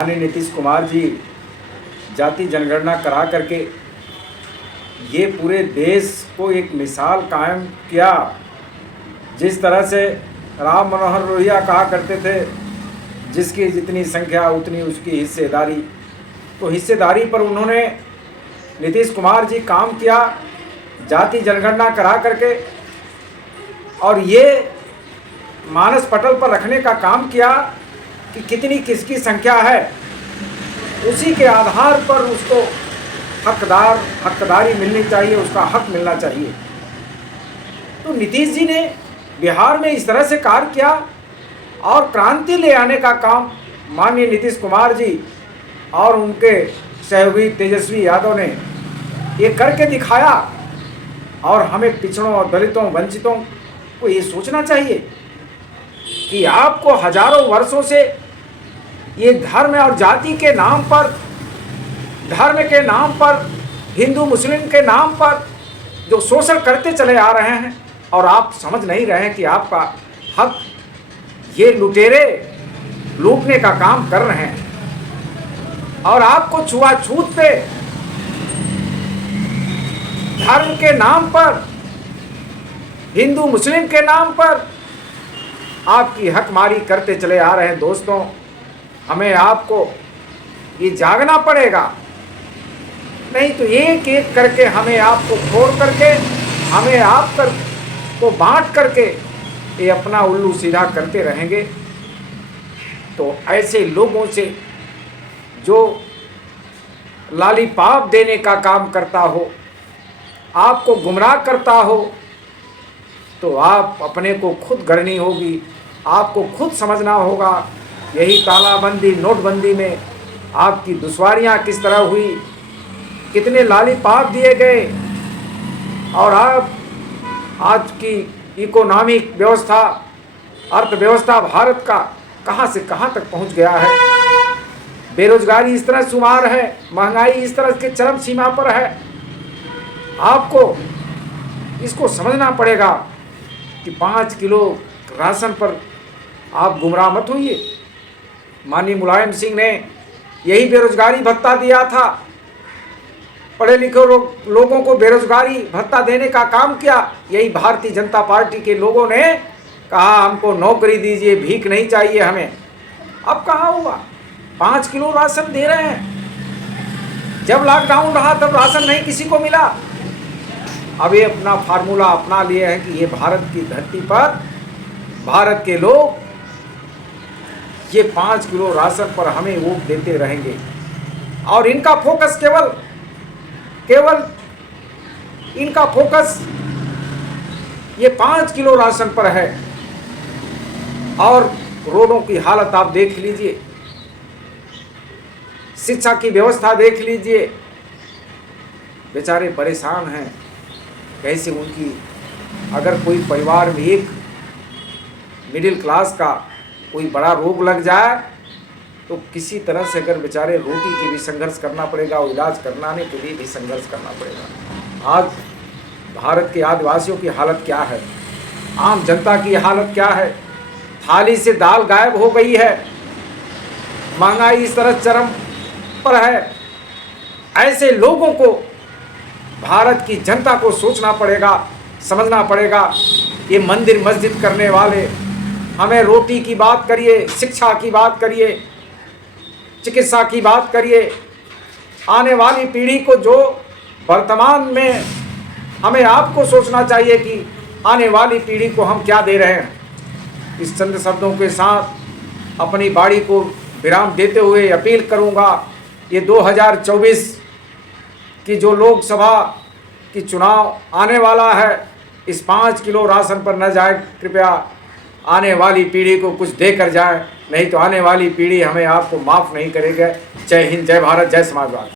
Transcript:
माननीय नीतीश कुमार जी जाति जनगणना करा करके ये पूरे देश को एक मिसाल कायम किया। जिस तरह से राम मनोहर लोहिया कहा करते थे, जिसकी जितनी संख्या उतनी उसकी हिस्सेदारी, तो हिस्सेदारी पर उन्होंने नीतीश कुमार जी काम किया जाति जनगणना करा करके, और ये मानस पटल पर रखने का काम किया कि कितनी किसकी संख्या है, उसी के आधार पर उसको हकदारी मिलनी चाहिए, उसका हक मिलना चाहिए। तो नीतीश जी ने बिहार में इस तरह से कार्य किया और क्रांति ले आने का काम माननीय नीतीश कुमार जी और उनके सहयोगी तेजस्वी यादव ने ये करके दिखाया। और हमें पिछड़ों और दलितों वंचितों को ये सोचना चाहिए कि आपको हजारों वर्षों से ये धर्म और जाति के नाम पर, धर्म के नाम पर, हिंदू मुस्लिम के नाम पर जो शोषण करते चले आ रहे हैं, और आप समझ नहीं रहे हैं कि आपका हक ये लुटेरे लूटने का काम कर रहे हैं। और आपको छुआछूत पे धर्म के नाम पर, हिंदू मुस्लिम के नाम पर आपकी हकमारी करते चले आ रहे हैं। दोस्तों, हमें आपको ये जागना पड़ेगा, नहीं तो एक एक करके हमें आपको फोड़ करके, हमें आप को बांट करके ये अपना उल्लू सीधा करते रहेंगे। तो ऐसे लोगों से जो लालीपाप देने का काम करता हो, आपको गुमराह करता हो, तो आप अपने को खुद गढ़नी होगी, आपको खुद समझना होगा। यही तालाबंदी नोटबंदी में आपकी दुश्वारियां किस तरह हुई, कितने लालीपाप दिए गए, और आप आज की इकोनॉमिक व्यवस्था, अर्थव्यवस्था भारत का कहां से कहां तक पहुंच गया है। बेरोजगारी इस तरह शुमार है, महंगाई इस तरह के चरम सीमा पर है। आपको इसको समझना पड़ेगा कि 5 किलो राशन पर आप गुमराह मत होइए। माननीय मुलायम सिंह ने यही बेरोजगारी भत्ता दिया था, पढ़े लिखे लोगों को बेरोजगारी भत्ता देने का काम किया। यही भारतीय जनता पार्टी के लोगों ने कहा हमको नौकरी दीजिए, भीख नहीं चाहिए हमें। अब कहाँ हुआ? 5 किलो राशन दे रहे हैं। जब लॉकडाउन रहा तब राशन नहीं किसी को मिला। अब ये अपना फार्मूला अपना लिए हैं कि ये भारत की धरती पर भारत के लोग ये 5 किलो राशन पर हमें वोट देते रहेंगे। और इनका फोकस केवल इनका फोकस ये 5 किलो राशन पर है। और रोडों की हालत आप देख लीजिए, शिक्षा की व्यवस्था देख लीजिए, बेचारे परेशान हैं। कैसे उनकी, अगर कोई परिवार में एक मिडिल क्लास का कोई बड़ा रोग लग जाए तो किसी तरह से अगर बेचारे रोटी के भी संघर्ष करना पड़ेगा, और इलाज कराने के लिए भी संघर्ष करना पड़ेगा। आज भारत के आदिवासियों की हालत क्या है, आम जनता की हालत क्या है? थाली से दाल गायब हो गई है, महंगाई इस तरह चरम पर है। ऐसे लोगों को, भारत की जनता को सोचना पड़ेगा, समझना पड़ेगा। ये मंदिर मस्जिद करने वाले, हमें रोटी की बात करिए, शिक्षा की बात करिए, चिकित्सा की बात करिए, आने वाली पीढ़ी को जो वर्तमान में हमें आपको सोचना चाहिए कि आने वाली पीढ़ी को हम क्या दे रहे हैं। इस चंद शब्दों के साथ अपनी बाड़ी को विराम देते हुए अपील करूंगा, ये 2024 की जो लोकसभा की चुनाव आने वाला है, इस 5 किलो राशन पर न जाए। कृपया आने वाली पीढ़ी को कुछ देकर जाए, नहीं तो आने वाली पीढ़ी हमें आपको माफ़ नहीं करेगी। जय हिंद, जय भारत, जय समाजवाद।